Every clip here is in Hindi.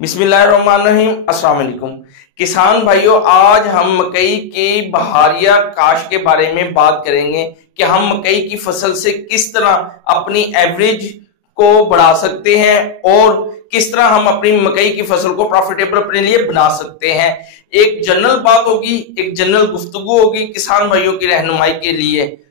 बिस्मिल्लाहिर्रहमानिर्रहीम। अस्सलाम वालेकुम किसान भाइयों, आज हम मकई की बहारिया काश के बारे में बात करेंगे कि हम मकई की फसल से किस तरह अपनी एवरेज को बढ़ा सकते हैं और किस तरह हम अपनी मकई की फसल को प्रॉफिटेबल अपने लिए बना सकते हैं। एक जनरल बात होगी, एक जनरल गुफ्तगू होगी किसान भाइयों की रहनुमाई के लिए।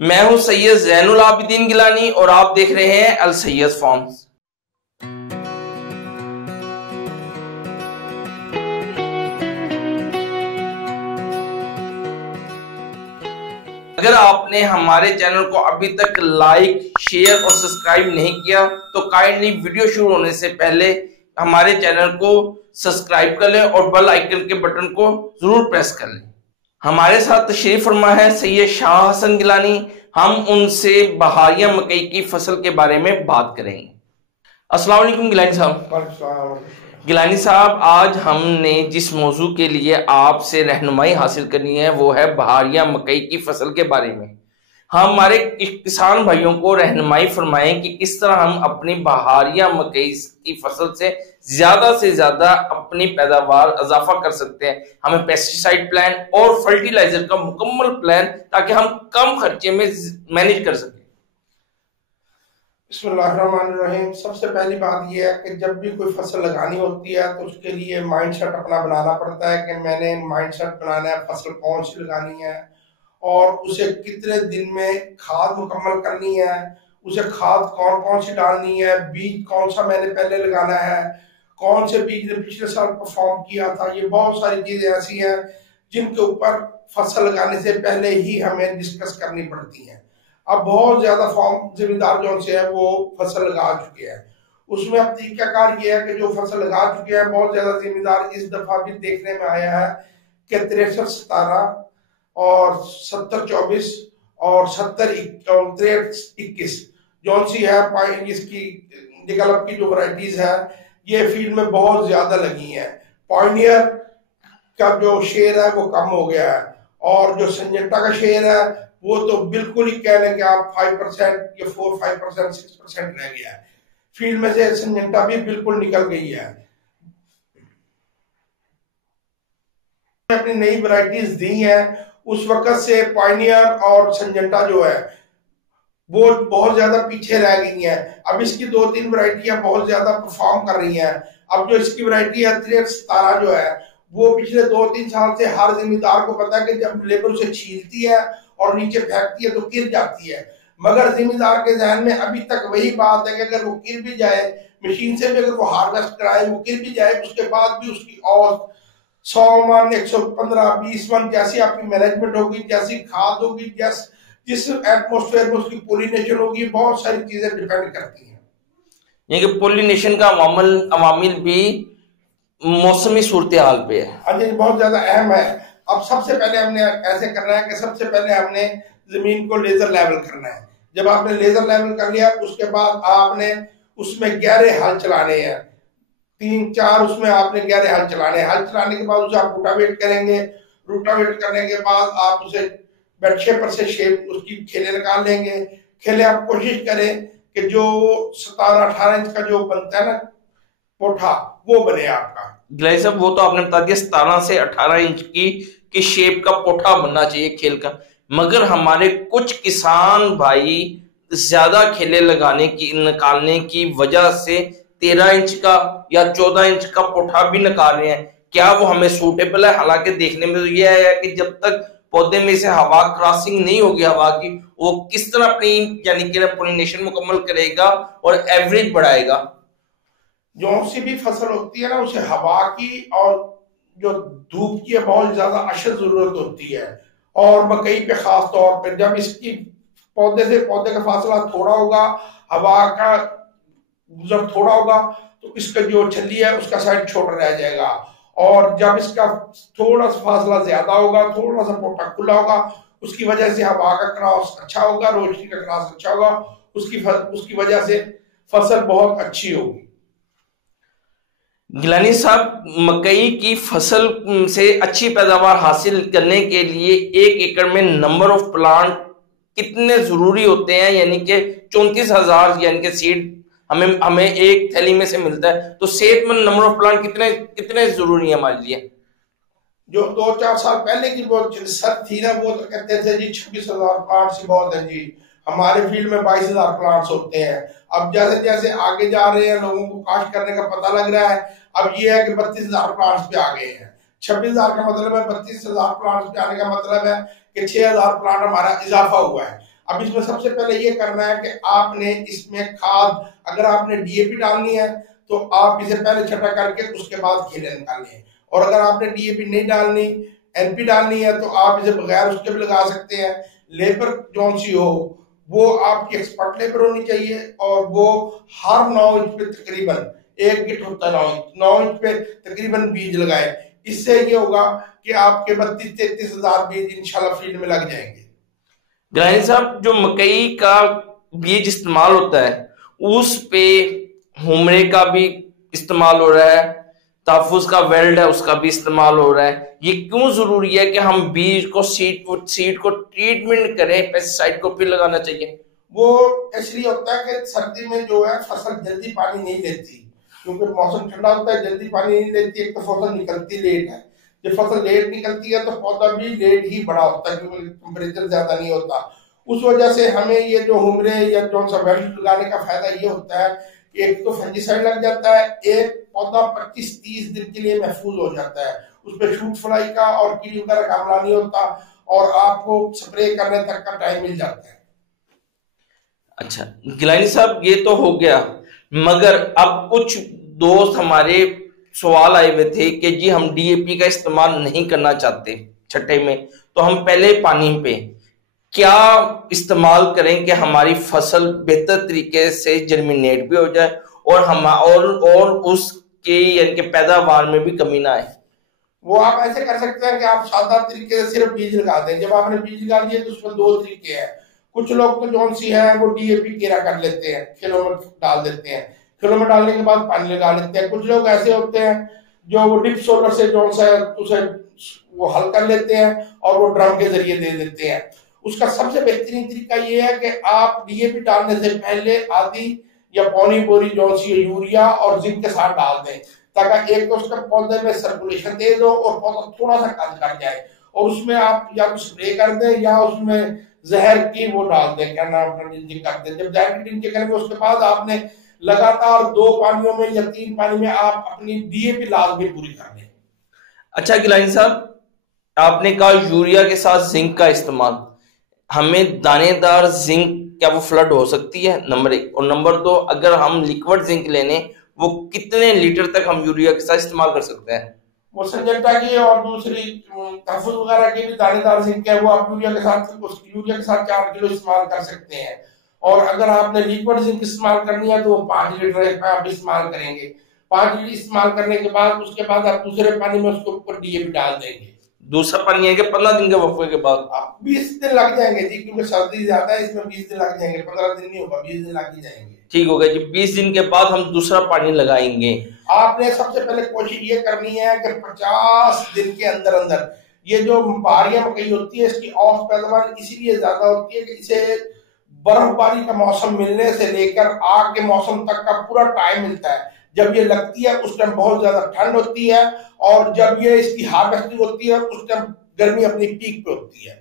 मैं हूं सैयद जैनुल आबिदीन गिलानी और आप देख रहे हैं अल सैयद फार्म्स। अगर आपने हमारे चैनल को अभी तक लाइक, शेयर और सब्सक्राइब नहीं किया तो काइंडली वीडियो शुरू होने से पहले हमारे चैनल को सब्सक्राइब कर लें और बेल आइकन के बटन को जरूर प्रेस कर लें। हमारे साथ तशरीफ फरमा है सैयद शाह हसन गिलानी। हम उनसे बहारिया मकई की फसल के बारे में बात करेंगे। अस्सलाम वालेकुम गिलानी साहब। गिलानी साहब, आज हमने जिस मौजू के लिए आपसे रहनुमाई हासिल करनी है वो है बहारिया मकई की फसल के बारे में। हम हमारे किसान भाइयों को रहनुमाई फरमाएं कि किस तरह हम अपनी बहारिया मकई की फसल से ज्यादा अपनी पैदावार इजाफा कर सकते हैं। हमें पेस्टिसाइड प्लान और फर्टिलाइजर का मुकम्मल प्लान, ताकि हम कम खर्चे में मैनेज कर सकें। बिस्मिल्लाहिर्रहमानिर्रहीम। सबसे पहली बात यह है कि जब भी कोई फसल लगानी होती है तो उसके लिए माइंडसेट अपना बनाना पड़ता है कि मैंने माइंडसेट बनाना है फसल कौन सी लगानी है और उसे कितने दिन में खाद मुकम्मल करनी है, उसे खाद कौन कौन सी डालनी है, बीज कौन सा मैंने पहले लगाना है, कौन से बीज ने पिछले साल परफॉर्म किया था। ये बहुत सारी चीजें ऐसी हैं जिनके ऊपर फसल लगाने से पहले ही हमें डिस्कस करनी पड़ती हैं। अब बहुत ज्यादा फॉर्म जिम्मेदार जो से है वो फसल लगा चुके हैं, उसमें अब तरीकाकार ये है कि जो फसल लगा चुके हैं बहुत ज्यादा जिम्मेदार इस दफा भी देखने में आया है कि 63-17 और 70-24 और 70-63-21 जो सी है इसकी डेवलप की जो वैरायटीज है ये फील्ड में बहुत ज्यादा लगी हैं। पॉइनियर का जो शेयर है वो कम हो गया है और जो सिंजेंटा का शेयर है वो तो बिल्कुल ही कह लें कि आप 5% या 4-5% 6% रह गया है। फील्ड में से सिंजेंटा भी बिल्कुल निकल गई है। अपनी नई वैरायटीज दी हैं उस वक्त से पायनियर और सिंजेंटा जो है वो बहुत ज्यादा पीछे रह गई हैं। अब इसकी 2-3 वैरायटियां बहुत ज्यादा परफॉर्म कर रही हैं। अब जो इसकी वैरायटी है 63-17 जो है वो पिछले 2-3 साल से हर जिम्मेदार को पता है कि जब लेबर उसे छीलती है और नीचे फेंकती है तो गिर जाती है, मगर जिम्मेदार के ध्यान में अभी तक वही बात है कि अगर वो गिर भी जाए मशीन से भी, अगर वो हार्वेस्ट कराए वो गिर भी जाए उसके बाद भी उसकी और 100 मन 115-20 मन जैसी आपकी मैनेजमेंट होगी, जैसी खाद होगी, जिस एटमोस्फेयर में उसकी पोलिनेशन होगी, बहुत सारी चीजें डिपेंड करती हैं। ये कि पोलिनेशन का अवामिल भी मौसमी सूरत हाल पे है। अजय बहुत ज्यादा अहम है। अब सबसे पहले हमने ऐसे करना है कि सबसे पहले हमने जमीन को लेजर लेवल करना है। जब आपने लेजर लेवल कर लिया उसके बाद आपने उसमें गहरे हल चलाने हैं, 3-4 उसमें आपने गहरे हल चलाने हैं। हल चलाने के बाद उसे आप रूटावेट करेंगे। रूटावेट करने के बाद आप उसे बेड शेपर से शेप उसकी खेले निकाल लेंगे। खेले आप कोशिश करें कि जो 17-18 इंच का जो बनता है ना पोठा वो बने आपका। गिलाई साहब, वो तो आपने बता दिया 17 से 18 इंच की शेप का पोठा बनना चाहिए खेल का, मगर हमारे कुछ किसान भाई ज्यादा खेले निकालने की वजह से 13 इंच का या 14 इंच का पोठा भी निकाल रहे हैं। क्या वो हमें सूटेबल है? हालांकि देखने में तो यह है कि जब तक पौधे में से हवा क्रॉसिंग नहीं होगी हवा की, वो किस तरह अपनी यानी कि पोलिनेशन मुकम्मल करेगा और एवरेज बढ़ाएगा। जो सी भी फसल होती है ना उसे हवा की और जो धूप की बहुत ज्यादा अशद जरूरत होती है। और मकई पे खास तौर पे जब इसकी पौधे से पौधे का फासला थोड़ा होगा, हवा का गुजर थोड़ा होगा तो इसका जो छल्ली है उसका साइड छोटा रह जाएगा। और जब इसका थोड़ा सा फासला ज्यादा होगा, थोड़ा सा पोटा खुला होगा, उसकी वजह से हवा का क्रॉस अच्छा होगा, रोशनी का क्रॉस अच्छा होगा, उसकी वजह से फसल बहुत अच्छी होगी। गिलानी साहब, मकई की फसल से अच्छी पैदावार हासिल करने के लिए 1 एकड़ में नंबर ऑफ प्लांट कितने जरूरी होते हैं? यानी कि 34,000 यानी कि सीड हमें हमें एक थैली में से मिलता है, तो सेहतमंद नंबर ऑफ प्लांट कितने कितने जरूरी है हमारे लिए? जो 2-4 साल पहले की वो सर थी ना, वो तो कहते थे जी 26,000 प्लांट्स ही बहुत है जी, हमारे फील्ड में 22,000 प्लांट्स होते हैं। अब जैसे जैसे आगे जा रहे हैं, लोगों को कास्ट करने का पता लग रहा है, अब ये है कि 32,000 प्लांट्स पे आ गए हैं। 26,000 का मतलब है, 32,000 प्लांट्स पे आने का मतलब है कि 6,000 प्लांट हमारा इजाफा हुआ है। अब इसमें सबसे पहले ये करना है कि आपने इसमें खाद, अगर आपने डीएपी डालनी है तो आप इसे पहले छटा करके उसके बाद खेले निकालें, और अगर आपने डीएपी नहीं डालनी, एनपी डालनी है, तो आप इसे बगैर उसके भी लगा सकते हैं। लेबर जौन सी हो वो आपकी एक्सपर्ट लेबर होनी चाहिए, और वो हर 9 इंच पे तकरीबन 1 गिट होता है, 9 इंच पे तकरीबन बीज लगाए। इससे ये होगा कि आपके 32-33 हजार बीज इंशाल्लाह फील्ड में लग जाएंगे। गिलानी साहब, जो मकई का बीज इस्तेमाल होता है उस पे हुमरे का भी इस्तेमाल हो रहा है, ताफुज का वेल्ड है उसका भी इस्तेमाल हो रहा है। ये क्यों जरूरी है कि हम बीज को सीड को ट्रीटमेंट करें, पेस्टिसाइड को फिर लगाना चाहिए? वो इसलिए होता है कि सर्दी में जो है फसल जल्दी पानी नहीं लेती, क्योंकि मौसम ठंडा होता है, जल्दी पानी नहीं लेती। एक तो फसल निकलती लेट है, जब फसल लेट निकलती है तो पौधा भी लेट ही बड़ा होता है, क्योंकि टेम्परेचर ज्यादा नहीं होता। उस वजह से हमें ये जो हुमरे या जो सा वेल्ड लगाने का फायदा ये होता है कि एक तो फंजीसाइड लग जाता है, एक पौधा 25-30 दिन के लिए महफूज हो जाता है, उस पर शूट फ्लाई का और कीड़ी वगैरह का हमला नहीं होता, और आपको स्प्रे करने तक का टाइम मिल जाता है। अच्छा गिलानी साहब, ये तो हो गया, मगर अब कुछ दोस्त हमारे सवाल आए हुए थे कि जी हम डीएपी का इस्तेमाल नहीं करना चाहते छठे में, तो हम पहले पानी पे क्या इस्तेमाल करें कि हमारी फसल बेहतर तरीके से जर्मिनेट भी हो जाए और हम और उसके यानी कि पैदावार में भी कमी ना आए? वो आप ऐसे कर सकते हैं कि आप सादा तरीके से सिर्फ बीज लगा दें। जब आपने बीज लगा दिए तो उसमें 2 तरीके हैं। कुछ लोग तो जौन सी है वो डीएपी केरा कर लेते हैं, खेलों में डाल देते हैं, खेलों में डालने के बाद पानी लगा लेते हैं। कुछ लोग ऐसे होते हैं जो वो डिप सोलर से जौन सा उसे वो हल कर लेते हैं और वो ड्रम के जरिए दे देते हैं। उसका सबसे बेहतरीन तरीका ये है कि आप डीएपी डालने से पहले आधी या पौनी बोरी जौन सी यूरिया और जिंक के साथ डाल दें, ताकि एक तो उसका पौधे में सर्कुलेशन तेज हो और पौधा थोड़ा सा कद कर जाए, और उसमें आप या तो स्प्रे कर दें या उसमें जहर की वो डाल दें, क्या नाम करते हैं। जब जहर की टिंचे करेंगे उसके बाद आपने लगातार 2 पानियों में या 3 पानी में आप अपनी डीएपी लाजमी पूरी कर दें। अच्छा गिलानी साहब, आपने कहा यूरिया के साथ जिंक का इस्तेमाल, हमें दानेदार जिंक क्या वो फ्लड हो सकती है, नंबर 1, और नंबर 2, अगर हम लिक्विड जिंक लेने वो कितने लीटर तक हम यूरिया के साथ इस्तेमाल कर सकते हैं? वो संजंटा की और दूसरी तहफुज वगैरह की भी दानेदार जिंक है, वो आप यूरिया के साथ 4 किलो इस्तेमाल कर सकते हैं। और अगर आपने लिक्विड जिंक इस्तेमाल करनी है तो 5 लीटर आप इस्तेमाल करेंगे। 5 लीटर इस्तेमाल करने के बाद उसके बाद आप दूसरे पानी में उसके ऊपर डीएपी डाल देंगे। दूसरा पानी है कि 15 दिन के वक्फे के बाद? 20 दिन लग जाएंगे जी, क्योंकि सर्दी ज्यादा है, इसमें 20 दिन लग जाएंगे, 15 दिन नहीं होगा, 20 दिन लग ही जाएंगे। ठीक हो गया जी, 20 दिन के बाद हम दूसरा पानी लगाएंगे। आपने सबसे पहले कोशिश ये करनी है कि 50 दिन के अंदर अंदर ये जो बारियां मकई होती है इसकी औसत पैदावार इसीलिए ज्यादा होती है कि इसे बर्फबारी का मौसम मिलने से लेकर आग के मौसम तक का पूरा टाइम मिलता है। जब ये लगती है उस टाइम बहुत ज्यादा ठंड होती है, और जब ये इसकी हार्वेस्टिंग होती है उस टाइम गर्मी अपनी पीक पे होती है।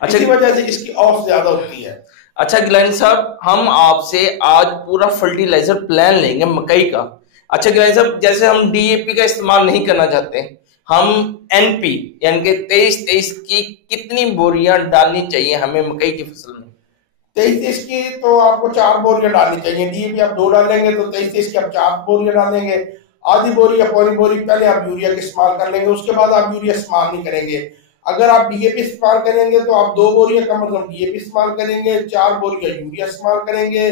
अच्छा, इसी वजह से इसकी औसत ज्यादा होती है। अच्छा गिलानी साहब, हम आपसे आज पूरा फर्टिलाइजर प्लान लेंगे मकई का। अच्छा गिलानी साहब, जैसे हम डीएपी का इस्तेमाल नहीं करना चाहते, हम एनपी यानी कि 23-23 की कितनी बोरियां डालनी चाहिए हमें मकई की फसल में? 23-23 की तो आपको 4 बोरियां डालनी चाहिए। डीएपी आप 2 डालेंगे तो 23-23 की आप 4 बोरियां डालेंगे। आधी बोरी या पौनी बोरी पहले आप यूरिया का इस्तेमाल कर लेंगे, उसके बाद आप यूरिया इस्तेमाल नहीं करेंगे। अगर आप डीएपी इस्तेमाल करेंगे तो आप 2 बोरियां का मतलब डीएपी इस्तेमाल करेंगे, 4 बोरियां यूरिया इस्तेमाल करेंगे,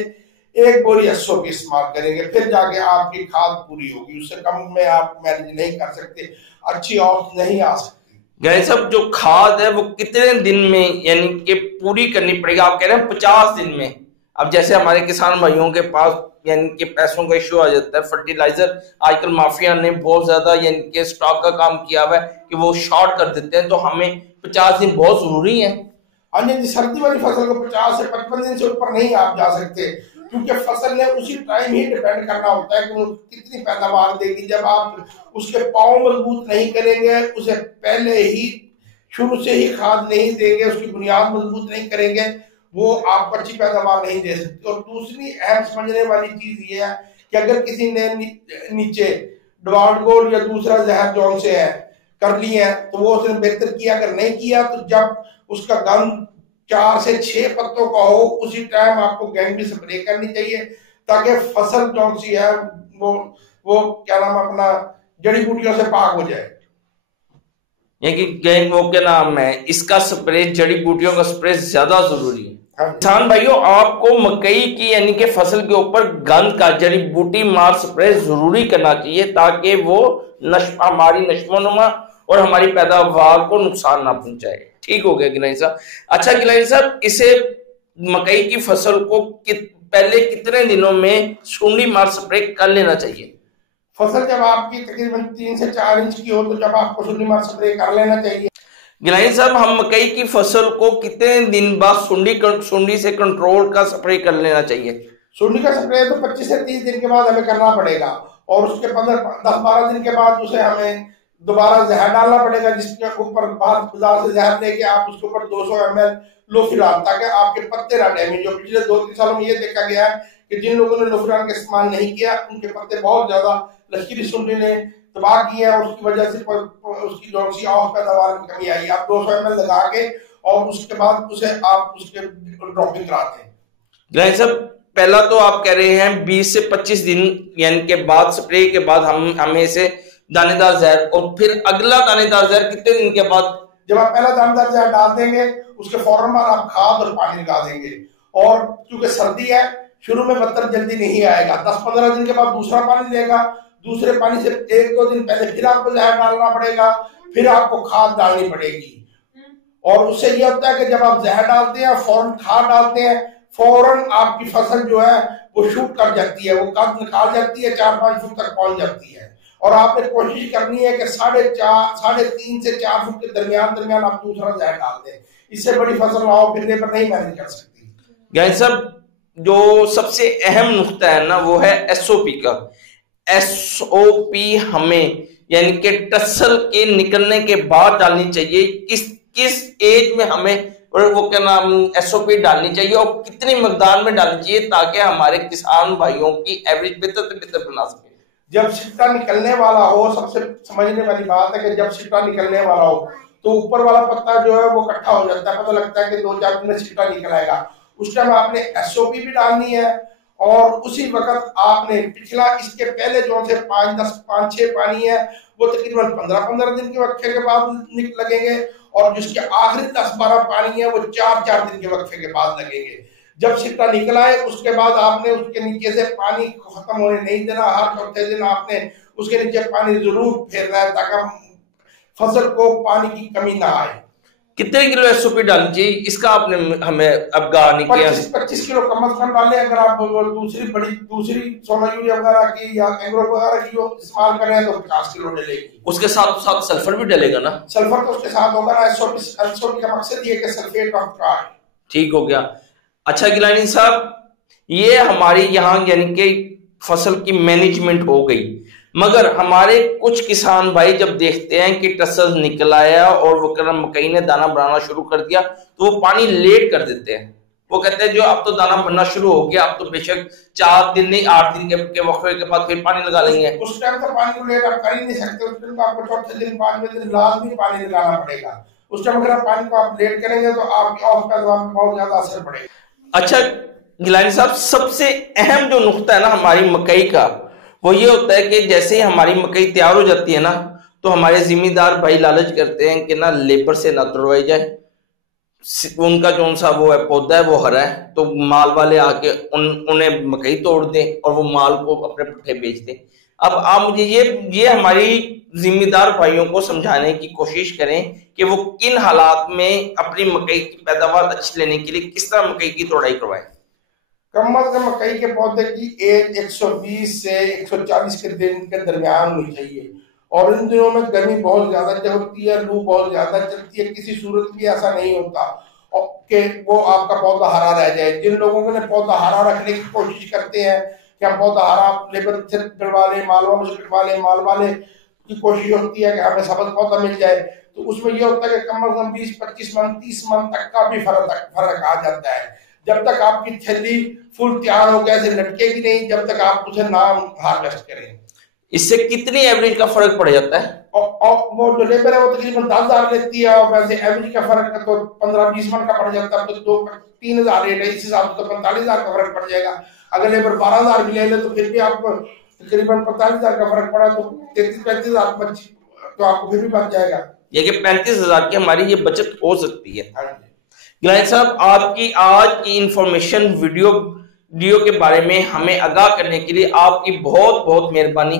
1 बोरी एसओपी इस्तेमाल करेंगे, फिर जाके आपकी खाद पूरी होगी। उससे कम में आप मैनेज नहीं कर सकते, अच्छी औसत नहीं आ सकती। गैस साहब, जो खाद है वो कितने दिन में यानी कि पूरी करनी पड़ेगी? आप कह रहे हैं 50 दिन में। अब जैसे हमारे किसान भाइयों के पास यानी कि पैसों का इश्यू आ जाता है, फर्टिलाइजर आजकल माफिया ने बहुत ज्यादा यानी कि स्टॉक का काम किया हुआ है कि वो शॉर्ट कर देते हैं, तो हमें 50 दिन बहुत जरूरी है। हाँ जी, सर्दी वाली फसल को 50 से 55 दिन से ऊपर नहीं आप जा सकते, क्योंकि फसल ने उसी टाइम ही डिपेंड करना होता है कि वो कितनी पैदावार देगी। जब आप उसके पाँव मजबूत नहीं करेंगे, उसे पहले ही शुरू से ही खाद नहीं देंगे, उसकी बुनियाद मजबूत नहीं करेंगे, वो आपको अच्छी पैदावार नहीं दे सकती। और दूसरी अहम समझने वाली चीज ये है कि अगर किसी ने नीचे डवार्ड गोल्ड या दूसरा जहर जौन से है कर ली है तो वो उसने बेहतर किया। अगर नहीं किया तो जब उसका गंध 4 से 6 पत्तों का हो उसी टाइम आपको गैंग भी स्प्रे करनी चाहिए, ताकि फसल जौन सी है वो क्या नाम अपना जड़ी बूटियों से पाक हो जाए। ये कि गैंग वो क्या नाम है इसका स्प्रे, जड़ी बूटियों का स्प्रे ज्यादा जरूरी है। किसान भाइयों, आपको मकई की यानी कि फसल के ऊपर गंध का जड़ी बूटी मार स्प्रे जरूरी करना चाहिए, ताकि वो हमारी नशोनुमा और हमारी पैदावार को नुकसान ना पहुंचाए। ठीक हो गया गिलानी साहब। अच्छा गिलानी साहब, इसे मकई की फसल को पहले कितने दिनों में सूंडी मार स्प्रे कर लेना चाहिए? फसल जब आपकी तकरीबन 3 से 4 इंच की हो तो जब आपको सूंडी मार स्प्रे कर लेना चाहिए। गिलानी साहब, हम मकई की फसल को कितने दिन बाद सूंडी से कंट्रोल का स्प्रे कर लेना चाहिए? सूंडी का स्प्रे तो 25 से 30 दिन के बाद हमें करना पड़ेगा, और उसके 10-12 दिन के बाद उसे हमें दोबारा जहर डालना पड़ेगा, जिसके ऊपर बाजार से जहर लेके आप उसके ऊपर 200 ml लोफिरान, ताकि आपके पत्ते ना डैमेज हो। पिछले 2-3 सालों में ये देखा गया है कि जिन लोगों ने लोफिरान का इस्तेमाल नहीं किया उनके पत्ते बहुत ज्यादा लश्करी सूंडी ने तबाह किए हैं, और उसकी वजह से उसकी जो सी औसत पैदावार में कमी आई। आप 200 ml लगा के और उसके बाद उसे आप उसके ड्रॉपिंग कराते हैं। साहब, पहला तो आप कह रहे हैं 20 से 25 दिन यानी के बाद स्प्रे के बाद हमें इसे दानेदार जहर, और फिर अगला दानेदार जहर कितने दिन के बाद? जब आप पहला दानेदार जहर डाल देंगे उसके फौरन बाद आप खाद और पानी लगा देंगे, और क्योंकि सर्दी है शुरू में पत्थर जल्दी नहीं आएगा, 10-15 दिन के बाद दूसरा पानी देगा, दूसरे पानी से 1-2 दिन पहले फिर आपको जहर डालना पड़ेगा, फिर आपको खाद डालनी पड़ेगी। और उससे यह होता है कि जब आप जहर डालते हैं फौरन खाद डालते हैं, फौरन आपकी फसल जो है वो शूट कर जाती है, वो कद निकाल जाती है, 4-5 फुट तक पहुंच जाती है। और आपने कोशिश करनी है कि 3.5 से 4 फुट के दरमियान आप दूसरा जहर डाल दें, इससे बड़ी फसल लाओ फिरने पर नहीं मैनेज कर सकती। गाइस साहब, जो सबसे अहम नुक्ता है ना वो है एसओपी का। एसओपी हमें यानी कि टसल के निकलने के बाद डालनी चाहिए, किस एज में हमें और वो क्या नाम एसओपी डालनी चाहिए और कितनी मकदार में डालनी चाहिए, ताकि हमारे किसान भाइयों की एवरेज बेहतर से बेहतर बना सके। जब सिट्टा निकलने वाला हो, सबसे समझने वाली बात है कि जब सिट्टा निकलने वाला हो तो ऊपर वाला पत्ता जो है वो इकट्ठा हो जाता है, पता लगता है कि 2-4 दिन में सिट्टा निकल आएगा। उस टाइम आपने एसओपी भी डालनी है, और उसी वक्त आपने पिछला इसके पहले जो से 5-6 पानी है वो तकरीबन 15-15 दिन के वक्फे के बाद लगेंगे, और जिसके आखिरी 10-12 पानी है वो 4-4 दिन के वक्फे के बाद लगेंगे। जब सिट्टा निकल आए उसके बाद आपने उसके नीचे से पानी खत्म होने नहीं देना, हर चौथे दिन आपने उसके नीचे पानी जरूर फेरना है ताकि फसल को पानी की कमी ना आए। कितने किलो एसओपी डालनी चाहिए इसका आपने हमें अवगाह नहीं किया? 25 किलो कम से कम डालें। अगर आप दूसरी सोना यूरिया वगैरह की या एग्रो वगैरह की इस्तेमाल कर रहे हैं तो 50 किलो डलेगी। उसके साथ साथ सल्फर भी डलेगा ना? सल्फर तो उसके साथ होगा ना, एसओपी का मकसद ये कि सल्फेट ऑफ ट्राई। ठीक हो गया। अच्छा गिलानी साहब, ये हमारी यहाँ यानी कि फसल की मैनेजमेंट हो गई, मगर हमारे कुछ किसान भाई जब देखते हैं कि टसल निकल आया और वो मकई ने दाना बनाना शुरू कर दिया तो वो पानी लेट कर देते हैं। वो कहते हैं जो अब तो दाना बनना शुरू हो गया, अब तो बेशक 4 दिन नहीं 8 दिन के वक्फे के बाद फिर पानी लगा लेंगे। उस टाइम तो पानी को लेट आप कर ही नहीं सकते, उस टाइम आपको चौथे दिन 5वें दिन लाजमी पानी लगाना पड़ेगा। उस टाइम अगर पानी को आप लेट करेंगे तो आपकी औसत पैदावार में बहुत ज्यादा असर पड़ेगा। अच्छा गिलानी साहब, सबसे अहम जो नुक्ता है ना हमारी मकई का वो ये होता है कि जैसे ही हमारी मकई तैयार हो जाती है ना तो हमारे जिम्मेदार भाई लालच करते हैं कि ना लेबर से ना तोड़वाई जाए, उनका जो सा वो है पौधा है वो हरा है तो माल वाले आके उन्हें मकई तोड़ दें और वो माल को अपने पुट्ठे बेच दें। अब आप मुझे ये हमारी जिम्मेदार भाइयों को समझाने की कोशिश करें कि वो किन हालात में अपनी मकई की पैदावार अच्छी लेने के लिए किस तरह मकई की तोड़ाई करवाएं। कम अज कम मकई के पौधे की एज 120 से 140 के दिन के दरमियान होनी चाहिए, और इन दिनों में गर्मी बहुत ज्यादा होती है, लू बहुत ज्यादा चलती है, किसी सूरत भी ऐसा नहीं होता। और कि वो आपका पौधा हरा रह जाए। जिन लोगों ने पौधा हरा रखने की कोशिश करते हैं कि हम पौधा हरा लेबर से कटवा लें, माल वालों से कटवा लें, माल वाले की कोशिश होती है कि हमें सबज पौधा मिल जाए, तो उसमें यह होता है कि कम से कम 20-25 मन 30 मन तक का भी फर्क आ जाता है। जब तक आपकी थैली फुल तैयार हो गया ऐसे लटकेगी नहीं जब तक आप उसे ना हार्वेस्ट करें। इससे कितनी एवरेज का फर्क पड़ जाता है? और वो जो लेबर है वो तकरीबन 10,000 लेती है और वैसे एवरेज का फर्क तो 15-20 मन का पड़ जाता है, तो 2-3,000 रेट है, इस हिसाब से तो 45,000 का फर्क पड़ जाएगा। अगर लेबर 12,000 भी ले ले तो फिर भी आपको तकरीबन 45,000 का फर्क पड़ा तो 33-35,000 तो आपको फिर भी बच जाएगा। ये कि 35,000 की हमारी ये बचत हो सकती है। गिलानी साहब, आपकी आज की इंफॉर्मेशन वीडियो के बारे में हमें आगाह करने के लिए आपकी बहुत बहुत मेहरबानी।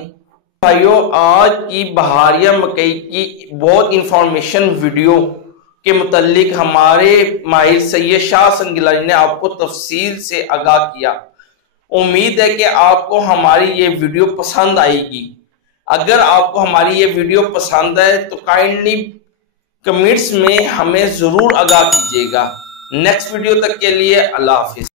भाइयों, आज की बहारिया मकई की बहुत इंफॉर्मेशन वीडियो के मुतालिक हमारे माहिर सैयद शाह हसन गिलानी ने आपको तफसील से आगाह किया। उम्मीद है कि आपको हमारी ये वीडियो पसंद आएगी। अगर आपको हमारी ये वीडियो पसंद आए तो काइंडली कमेंट्स में हमें जरूर आगाह कीजिएगा। नेक्स्ट वीडियो तक के लिए अल्लाह हाफिज।